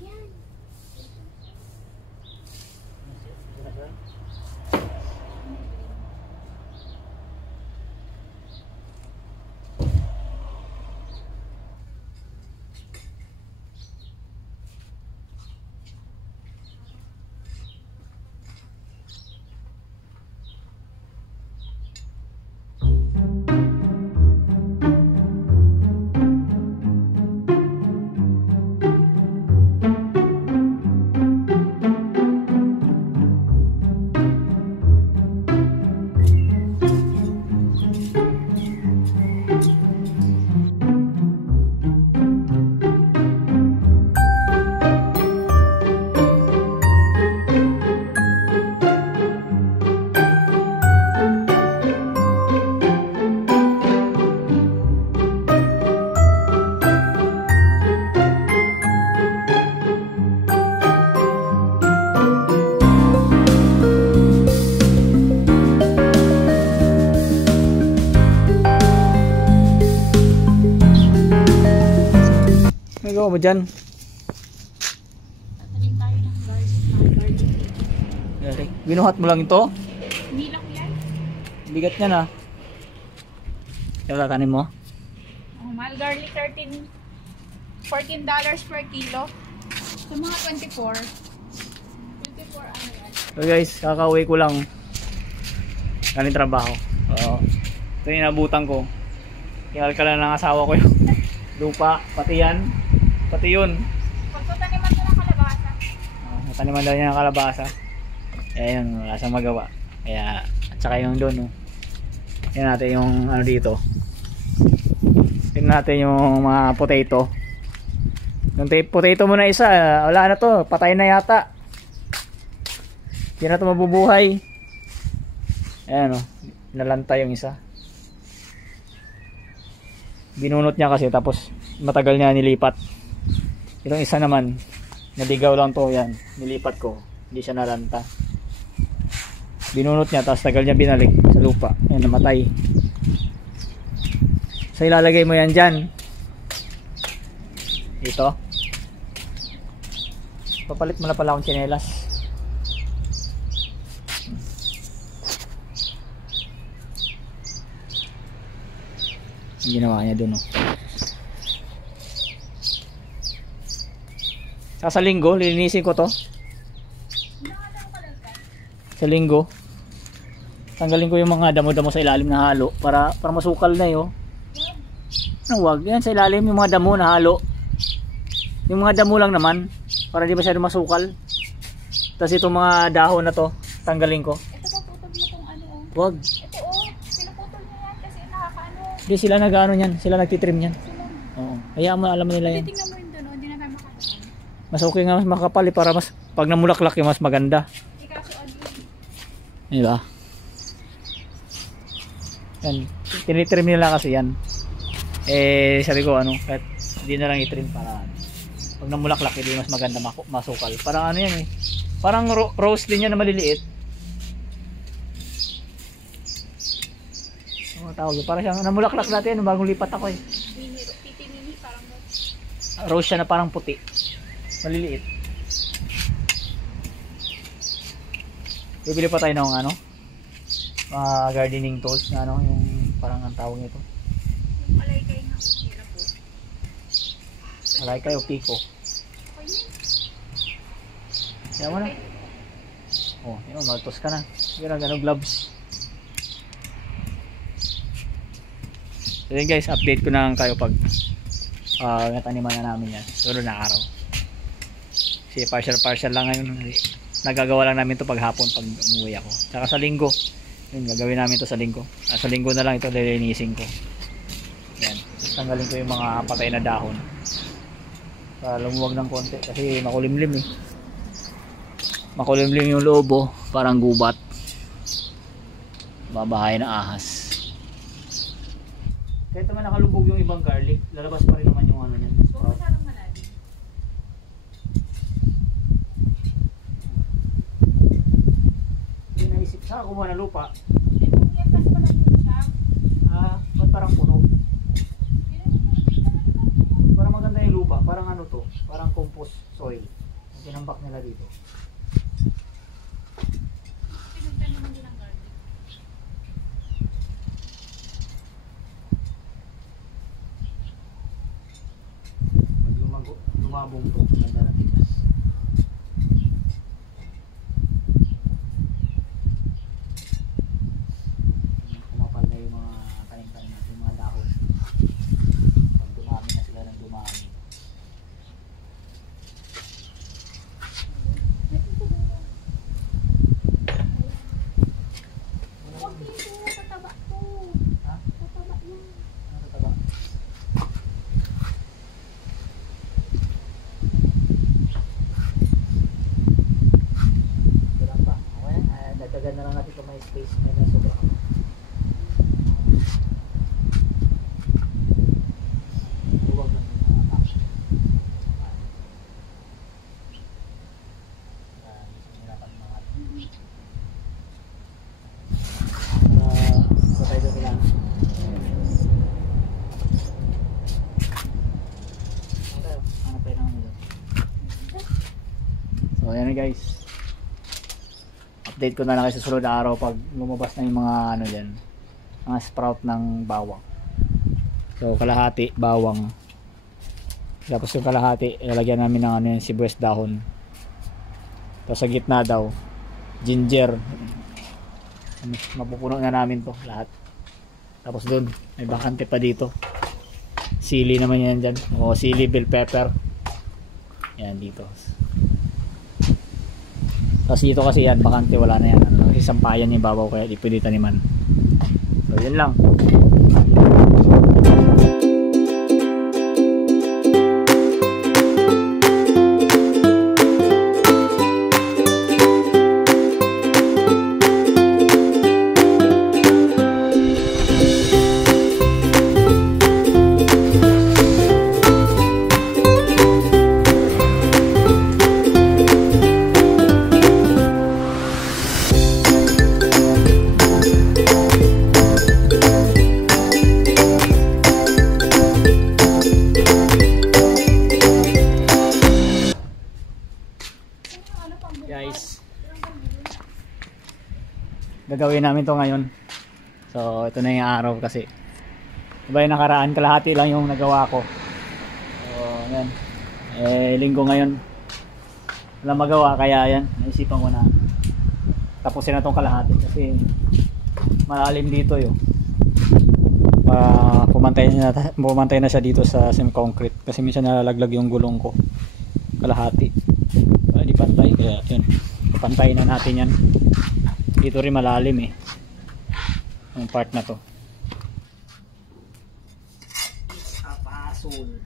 yan. Nagawa mo dyan? Tatanim tayo ng garden. Binuhat mo lang ito? Hindi lang yan. Bigat niya na. Ito tatanim mo? Oh, mahal garlic, $14 per kilo. So mga 24 ano yan. So guys, kakauwi ko lang galing trabaho. Ito yung inabutan ko. Kinalkala ng asawa ko yung lupa, pati yan, pati yun. Pagtutaniman ko ng kalabasa. Taniman daw niya ng kalabasa. Kaya yun, wala siyang magawa. Kaya, at saka yung doon, no? Tingnan natin yung ano dito. Tingnan natin yung mga potato. Yung potato mo na isa, wala na to, patay na yata. Hindi na to mabubuhay. Ayan, no? Nalanta yung isa. Binunot niya kasi, tapos matagal niya nilipat. Itong isa naman, naligaw lang to, yan, nilipat ko, hindi siya nalanta. Binunot niya, tapos tagal niya binalik sa lupa. Ayan, namatay. So ilalagay mo yan dyan. Dito. Papalit mo na pala akong tsinelas. Ang ginawa niya dun, oh. Sa linggo, lilinisin ko to. Sa linggo, tanggalin ko yung mga damo-damo sa ilalim na halo para masukal na yun. Wag yan sa ilalim, yung mga damo na halo. Yung mga damo lang naman para di masyado masukal. Tapos itong mga dahon na to, tanggalin ko. Ito pa putol mo tong ano, oh. Wag. Ito, oh, pinuputol niya yan kasi nakakaano. Hindi sila nag-ano yan, sila nagtitrim yan. Oo. Hayaan mo, alam mo nila yan. Tingnan mo rin doon, oh, hindi na tayo makakataon. Mas okay nga, mas makapal para mas pag namulaklak yung mas maganda. Ikaso ano yun? Diba? Yan, tinitrim nila kasi yan. Eh, sabi ko ano, kahit hindi na lang itrim para pag namulaklak, hindi mas maganda masukal. Parang ano yan eh. Parang rose din yan na maliliit. Ano tawag? Parang siyang namulaklak dati yan, bagong lipat ako eh. Mini, parang Rose siya na parang puti. Maliliit. Bibili pa tayo ng ano? Gardening tools na ano, yung parang ang tawag nito. yung alaykay nga, hirap po. Alaykay o piko. Kaya mo na. Oh, yun, maltos ka na. Yun ang gloves. So yun guys, update ko na kayo pag nataniman na namin yan. Sunod na araw. Kasi partial lang ngayon. Nagagawa lang namin to pag hapon pag umuwi ako. Tsaka sa linggo. Yun, gagawin namin to sa linggo. Sa linggo na lang ito lilinisin ko. Yan. Tanggalin ko yung mga patay na dahon. Para lumuwag ng konti. Kasi makulimlim eh. Makulimlim yung loob, parang gubat. Babahay na ahas. Kahit naman nakalubog yung ibang garlic, lalabas pa rin naman yung ano niyan. Huwag masyadong malalim. Hindi naisip sa kumuha ng lupa. Kung yan kasi malambot siya. Ba't parang puno? Parang maganda yung lupa, parang ano to, parang compost. Tapos soil. Ang tinambak nila dito. Pinagtanim din ang garlic. Pag lumabong to, ganda na tignan. Kumapal na yung mga tanim-tanim natin, yung mga dahon. Pag dumami na sila ng dumami. Huwag dito, tataba to. Ha? Tataba yan. Ano tataba? Ito lang pa. Okay, dagdagan na lang natin kung may space na na sobra ka. Huwag lang yung mga tao. Hirapan mga sabay doon nila. Hanap tayo ng ano doon. So ayan na guys. Update ko na lang kayo sa sunod na araw pag lumabas na yung mga ano dyan, mga sprout ng bawang. So kalahati bawang, tapos yung kalahati ilalagyan namin ng ano yung sibuyas dahon. Tapos sa gitna daw ginger. Mapupuno na namin to lahat. Tapos doon may bakante pa dito, sili naman yan dyan, o sili, bell pepper yan dito. Tapos dito kasi yan bakante, wala na yan, kasi sampayan yung babaw kaya di pwede taniman. So yun lang. Guys, gagawin namin to ngayon. So ito na yung araw kasi iba yung nakaraan, kalahati lang yung nagawa ko. So yan, linggo ngayon, wala magawa kaya yan, naisipan ko na tapusin na tong kalahati kasi malalim dito yun. Pumantay na siya dito sa sim concrete kasi minsan nalalaglag yung gulong ko kalahati. Di pantay kaya yun, pantayin na natin yan. Dito rin malalim yung part na to. Apasol.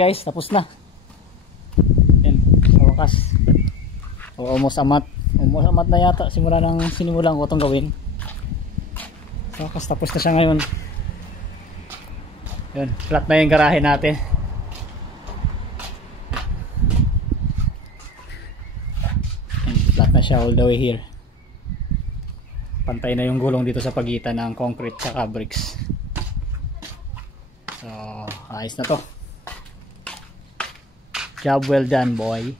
guys, tapos na. Yan, sa wakas. So, almost amat na yata simula nang sinimulan ko itong gawin. So, wakas tapos na siya ngayon. Yun, flat na yung garahe natin. Yan, flat na siya all the way here. Pantay na yung gulong dito sa pagitan ng concrete at bricks. So, ayos na to. Job well done, boy.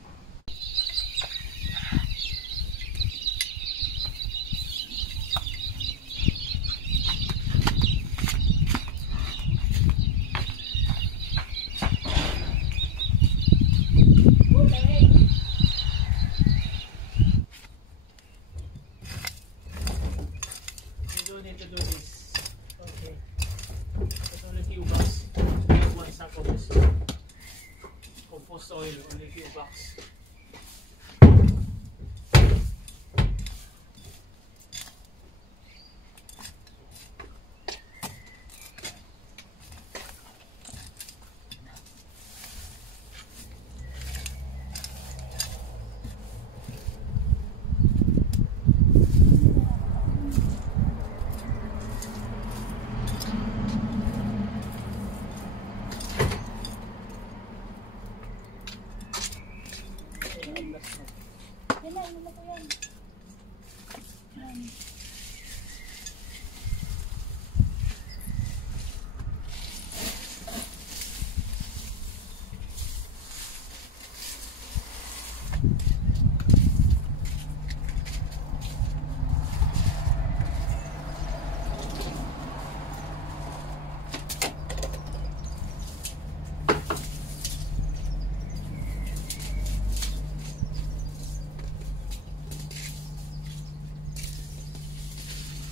Compost oil, only few bucks.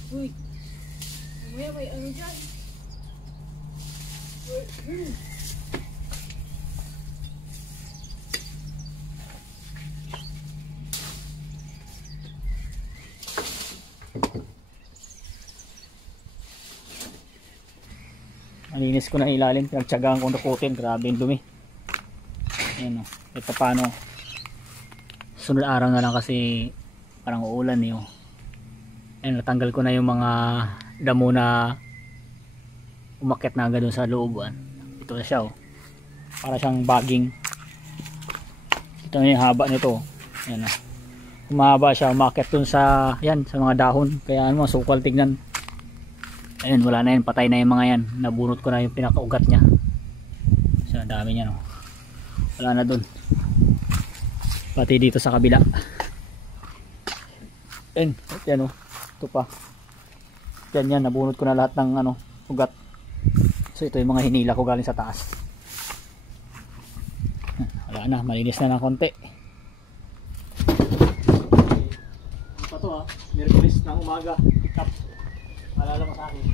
Uy, mamaya may ano dyan. Malinis ko na ilalim, pinagtsagaan kong nakutin, grabe yung dumi. Ayan o, ito paano. Sunod araw na lang kasi parang uulan eh. Ayan, natanggal ko na yung mga damo na umakyat na agad dun sa looban. Ito na siya oh. Para siyang bagging. Ito na yung haba nito. Ayan oh. Humaba siya, umakyat dun sa, yan, sa mga dahon. Kaya ano, sukal tignan. Ayun, wala na yan, patay na yung mga yan. Nabunot ko na yung pinakaugat niya. So, dami niya no. Wala na dun. Pati dito sa kabila. Ayun, yan oh. Ito pa. Yan, nabunot ko na lahat ng ano, ugat. So ito yung mga hinila ko galing sa taas. Wala na, malinis na ng konti. Ano pa to ha? Merkulis ng umaga. Pick up. Malala mo sa akin.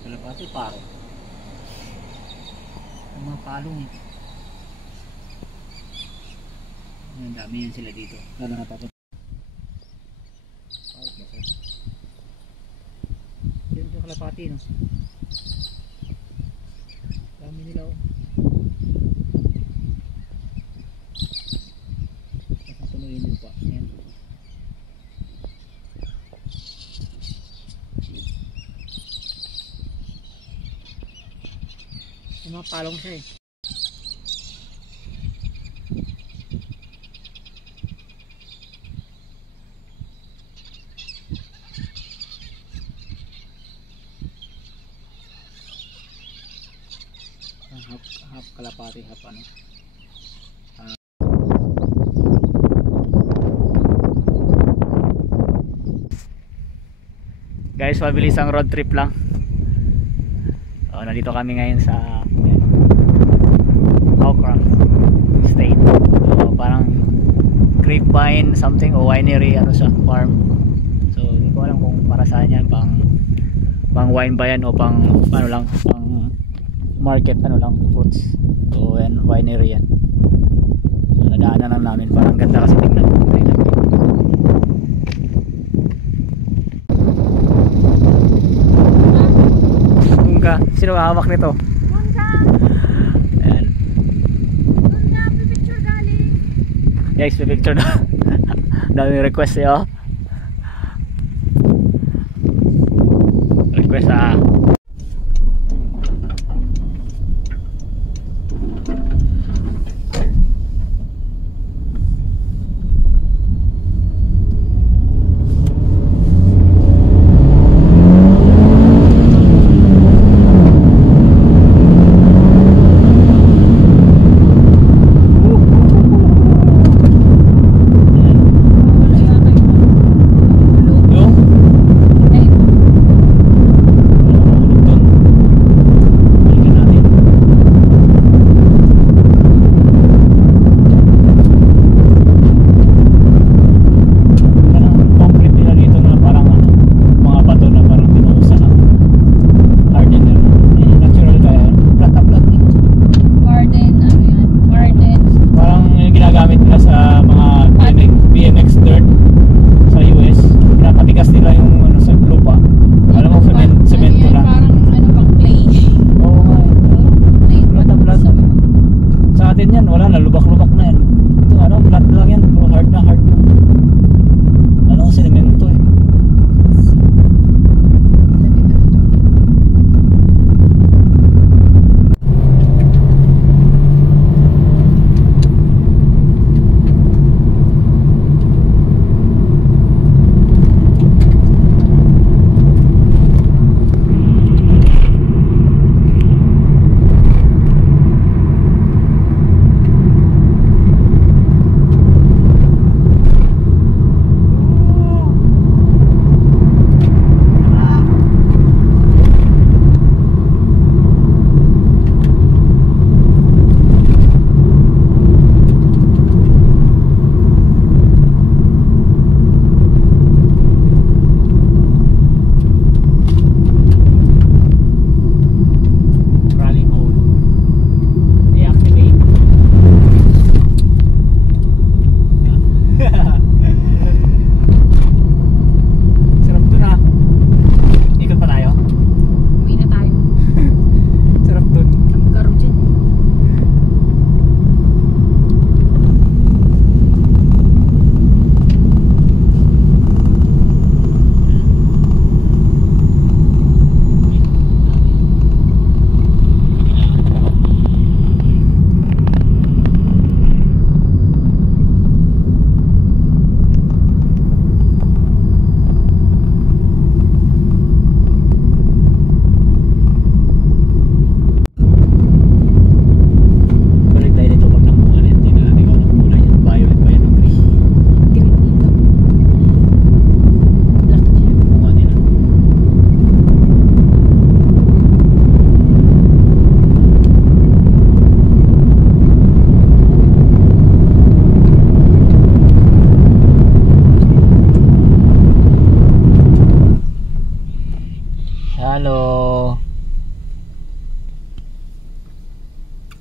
Kalapati paro. Ang mga palong eh. Ang dami yan sila dito. Lalo na tapos. Yan yung kalapati no. Dami nila oh. Nakatuloy yung lupa. Yan. Mga palong siya eh. kalapati half ano. Guys, mabilis ang road trip lang. So, nandito kami ngayon sa Hawcraft State. So, parang grapevine something o winery ano sa farm. So, hindi ko alam kung para saan yan, pang wine ba yan o pang ano lang, pang market ano lang, fruits. So, yan, winery yan. So, nadaanan lang namin, parang ganda kasi tingnan. Sino hawak nito? Ayan. Picture galing. Guys, may picture na. Daming request eh, oh. Request ah.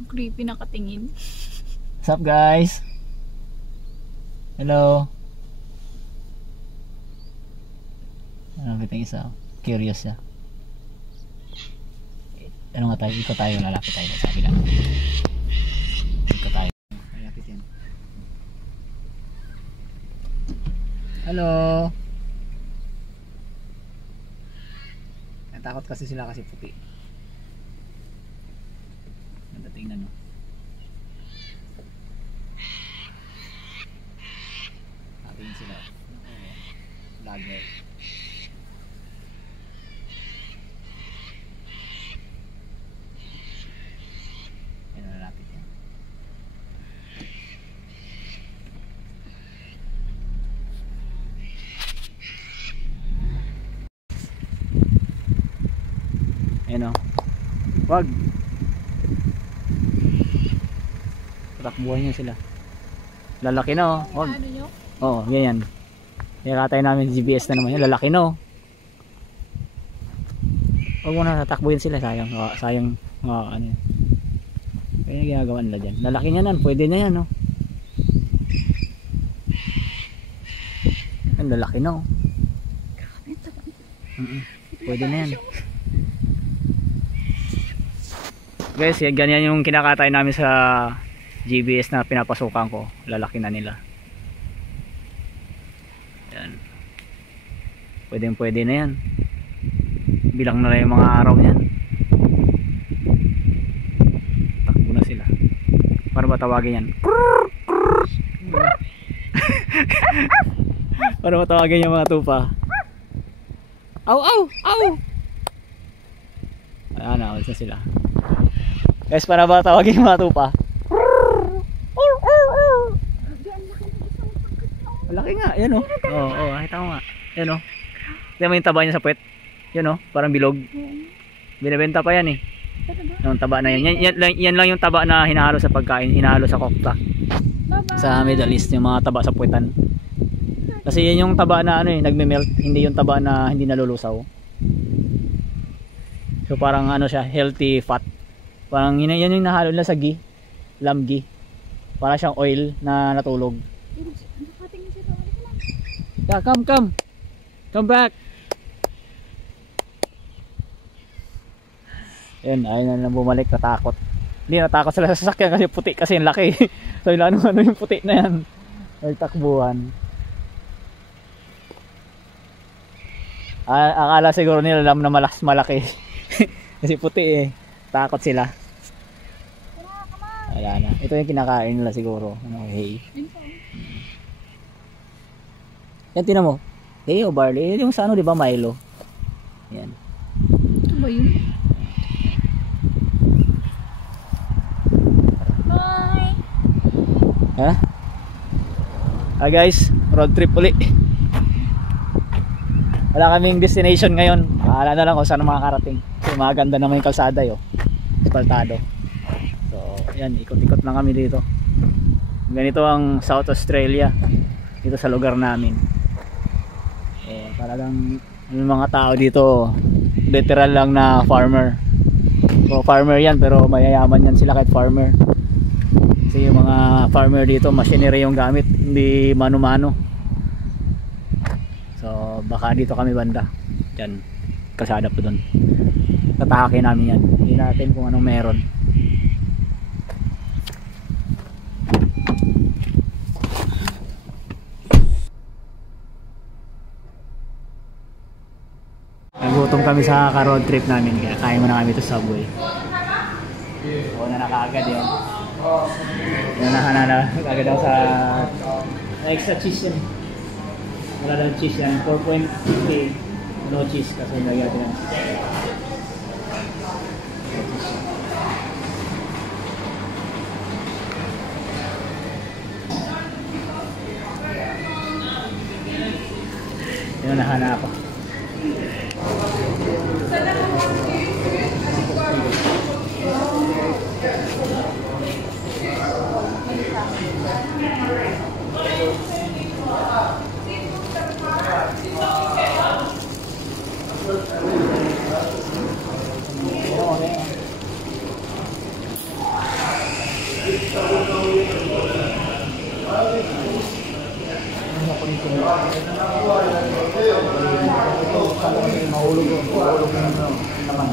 Creepy nakatingin. What's up guys? Hello. Ano kita isa? Curious siya. Ano nga tayo? Ikot tayo. Lalapit tayo sa kabila. Ikot tayo. Lalapit yan. Hello. Natakot kasi sila kasi puti. Ganda tingnan no. Natingin sila. Vlogger. Ayun na natin. Wag. Tatakbuhan niya sila. Lalaki na oh. Wag. Ano nyo? Oo, ganyan. Nakatay namin GPS na naman yan. Lalaki na oh. Huwag mo na tatakbuhin sila. Sayang. Sayang. Ano yan. Kaya ginagawa nila dyan. Lalaki niya nan. Pwede na yan oh. Yan, lalaki na oh. Pwede na yan. Guys, ganyan yung kinakatay namin sa GPS na pinapasukan ko. Lalaki na nila. Yan. Pwede na yan. Bilang na lang yung mga araw niyan. Takbo na sila. Para ba tawagin yan? Para ba tawagin yung mga tupa? Aw! Aw! Aw! Ayan na, alis na sila. Guys, para ba tawagin yung mga tupa? Malaki nga, yan o. Oo, nakita ko nga. Yan o. Tignan mo yung taba niya sa puwet. Yan o, parang bilog. Binibenta pa yan eh. Yung taba na yan. Yan lang yung taba na hinahalo sa pagkain. Hinahalo sa kokta. Sa Middle East, yung mga taba sa puwetan. Kasi yan yung taba na ano eh, nagme-melt. Hindi yung taba na hindi nalulusaw. So parang ano siya, healthy fat. Parang yan yung nahalo nila sa ghee. Lamb ghee. Para siyang oil na natulog. Yeah, come. Come back. Yan, ayun na lang bumalik, natakot. Hindi natakot sila sa sasakyan kasi puti kasi yung laki. So ano yung puti na yan. Nagtakbuhan. Akala siguro nila alam na malaki. Kasi puti eh. Takot sila. Wala na. Ito yung kinakain nila siguro. Ano, hay. Yan, tinan mo. Hay o barley. Yung sa ano, di ba, Milo? Yan. Ano ba yun? Bye! Ha? Guys, road trip uli. Wala kaming destination ngayon. Bahala na lang kung saan makakarating. Kasi maganda naman yung kalsada yo. Espaltado. So, yan, ikot-ikot lang kami dito. Ganito ang South Australia. Dito sa lugar namin. Talagang yung mga tao dito literal lang na farmer. So, farmer yan pero mayayaman yan sila kahit farmer. Kasi yung mga farmer dito machinery yung gamit, hindi mano-mano. So baka dito kami banda. Diyan, kalsada po doon. Tatake namin yan. Hindi natin kung anong meron. Nagutom kami sa ka-road trip namin, kaya kain muna kami ito sa Subway. Oo na nakaagad yun. Na agad ako sa extra cheese yan. Wala lang cheese yan. 4.3 no cheese kasi nagyari yan. Yun, nahanap ako. Mahulog naman.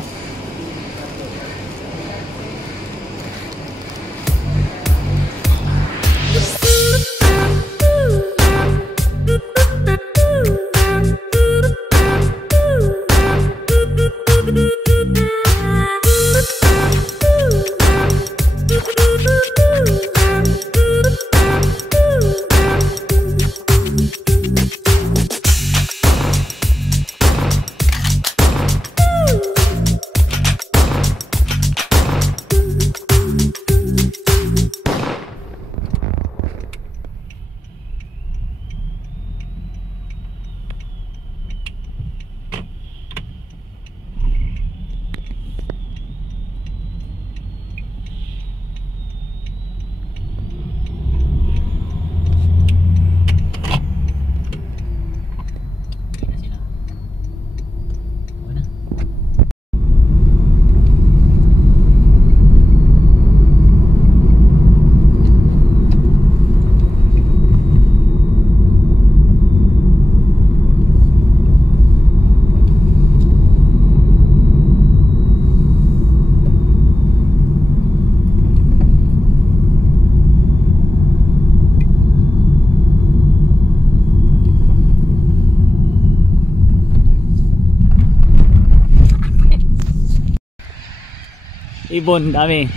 Ibon, dami.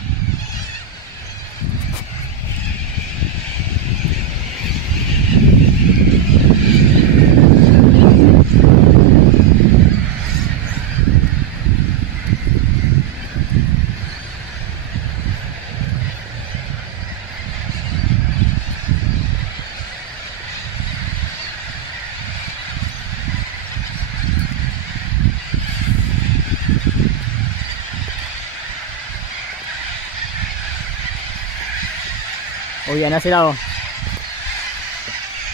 Oh, yan na sila oh.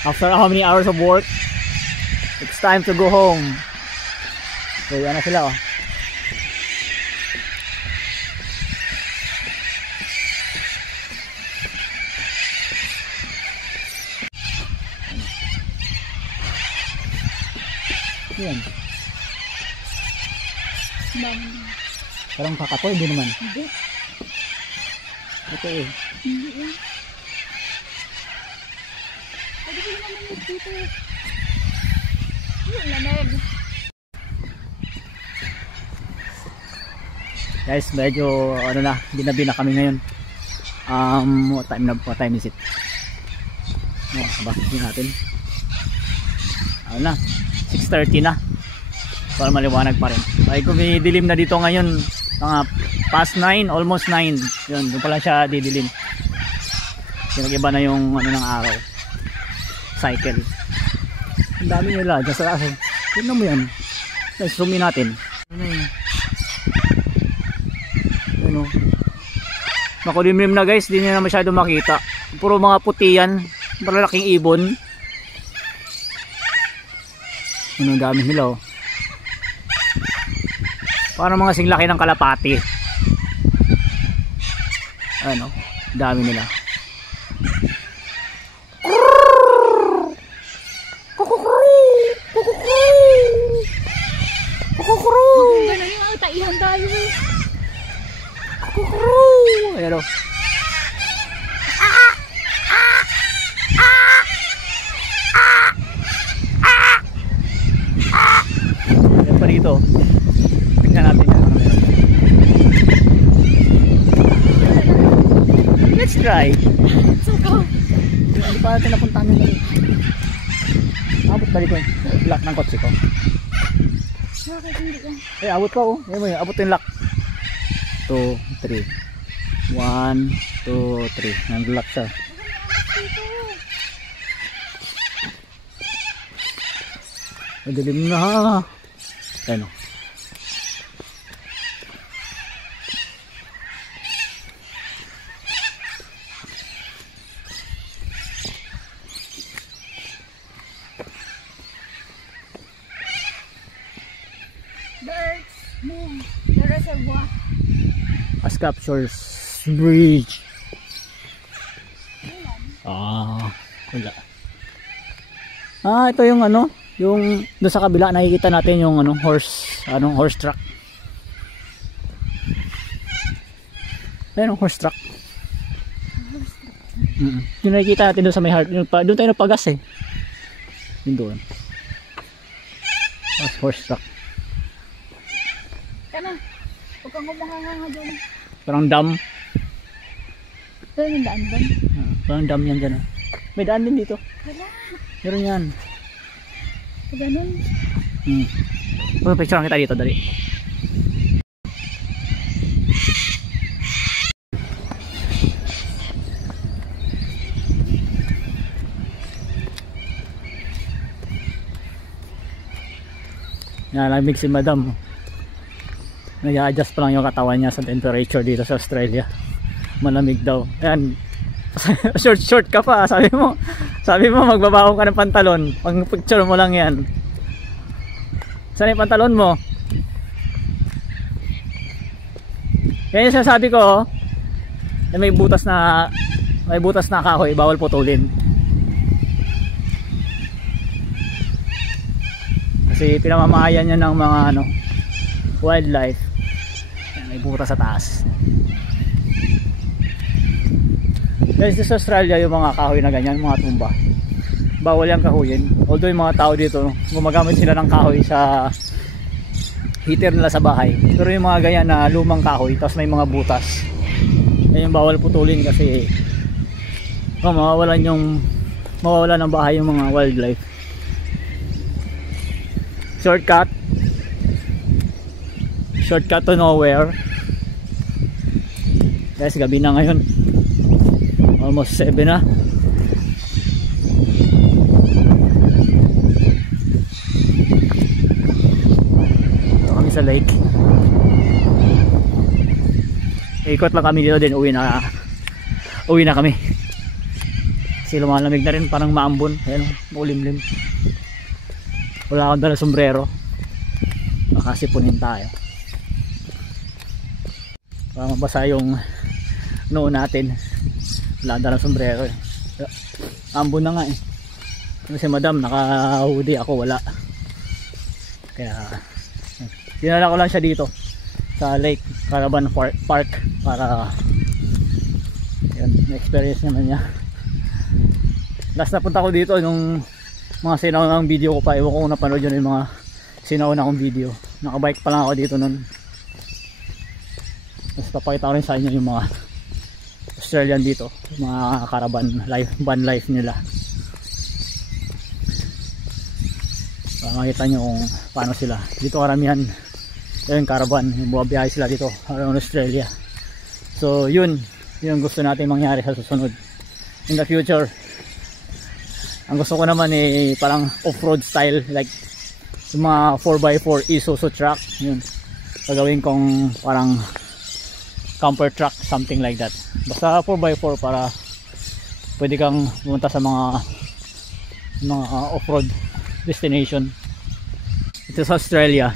After how many hours of work, it's time to go home. So yan na sila oh. Yan. Parang kakatoy din naman. Hindi. Ito eh. Hindi eh. Pwede ko naman yung dito. Yung lamig. Guys, medyo ano na, ginabi na kami ngayon. What time is it? Bakit natin? Ano na? 6:30 na. Para maliwanag pa rin. Ay kung may dilim na dito ngayon, mga past 9, almost 9. Yun, doon pala siya didilim. Nag-iba na yung ano ng araw. Cycle. Ang dami nila dyan sa aso. Tignan mo yan. Zoom in natin. Ano yun? Ano? Makulimlim na guys, di nyo na masyado makita. Puro mga puti yan. Malalaking ibon. Ano ang dami nila oh. Parang mga singlaki ng kalapati. Ano? Dami nila. Ganun yung ang taihan tayo eh. Ayan o. Ayan pa dito. Tingnan natin yan. Let's try. So go. Hindi pa natin napuntahan nyo dali. Abot balik ko yung lock ng kotse ko. Bakit hindi ka? Eh, abot pa oh. Ayan mo yun, abot yung lock. 2, 3. 1, 2, 3. Nag-lock siya. Madilim na ha. Ayan o. Birds move. The reservoir. Ascaptures Bridge. Wala. Ito yung ano, yung doon sa kabila nakikita natin yung ano, horse truck. Ayun, horse truck. Yung nakikita natin doon sa may heart, doon tayo napagas eh. Yun doon. Horse truck. Kana. Huwag kang humahanga doon. Parang dam. Ito yung daan doon. Parang dam yan dyan. May daan din dito. Wala. Meron yan. Ganun. Picture lang kita dito, dali. Nalamig si madam. Nag-a-adjust pa lang yung katawan niya sa temperature dito sa Australia. Malamig daw. Ayan. Short ka pa. Sabi mo magbabaho ka ng pantalon. Pang picture mo lang yan. Saan yung pantalon mo? Yan yung sasabi ko. May butas na kahoy. Bawal putulin. Kasi pinamamahayan niya ng mga wildlife. May butas sa taas. Guys, sa Australia yung mga kahoy na ganyan, mga tumba, bawal yung kahoyin. Although yung mga tao dito gumagamit sila ng kahoy sa heater nila sa bahay. Pero yung mga ganyan na lumang kahoy tapos may mga butas, ayun bawal putulin kasi mawawalan ng bahay yung mga wildlife. Shortcut to nowhere. Guys, gabi na ngayon, almost 7 na. Ito kami sa lake. Ikot lang kami dito din, uwi na kami kasi lumalamig na rin, parang maambon. Ayan, maulimlim. Wala akong dala sombrero, baka sipunin tayo, baka mabasa yung noo natin. Wala akong dala sombrero eh. Ambon na nga eh. Kasi madam naka-hoodie, ako wala, kaya dinala ko lang siya dito sa Lake Caravan Park para yan, na-experience naman niya. Last napunta ko dito nung mga sinaunang video ko pa, ewan ko kung napanood yun yung mga sinauna kong video. Nakabike pa lang ako dito nun. Tapos papakita ko rin sa inyo yung mga Australian dito, mga caravan life, van life nila, para makita nyo kung paano sila dito. Karamihan yung caravan, yung buwabiyahe sila dito around Australia. So yun gusto natin mangyari sa susunod in the future. Ang gusto ko naman parang off-road style, like yung mga 4x4 Isuzu truck, yun gagawin kong parang camper truck, something like that. Basta 4x4 para pwede kang pumunta sa mga off-road destination. Ito sa Australia,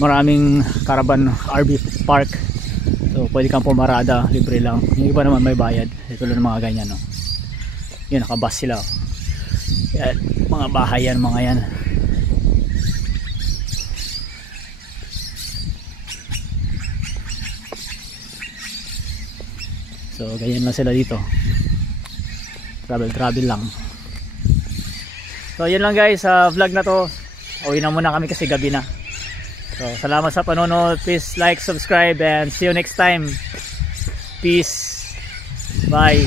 maraming caravan RV park, so pwede kang pumarada, libre lang. Yung iba naman may bayad, ito lang mga ganyan, no? Yun, nakabus sila, oh. Yan, mga bahay yan, mga yan. So ganyan lang sila dito, travel lang. So yun lang guys, sa vlog na to, uwi na muna kami kasi gabi na. So salamat sa panonood, please like, subscribe, and see you next time. Peace, bye.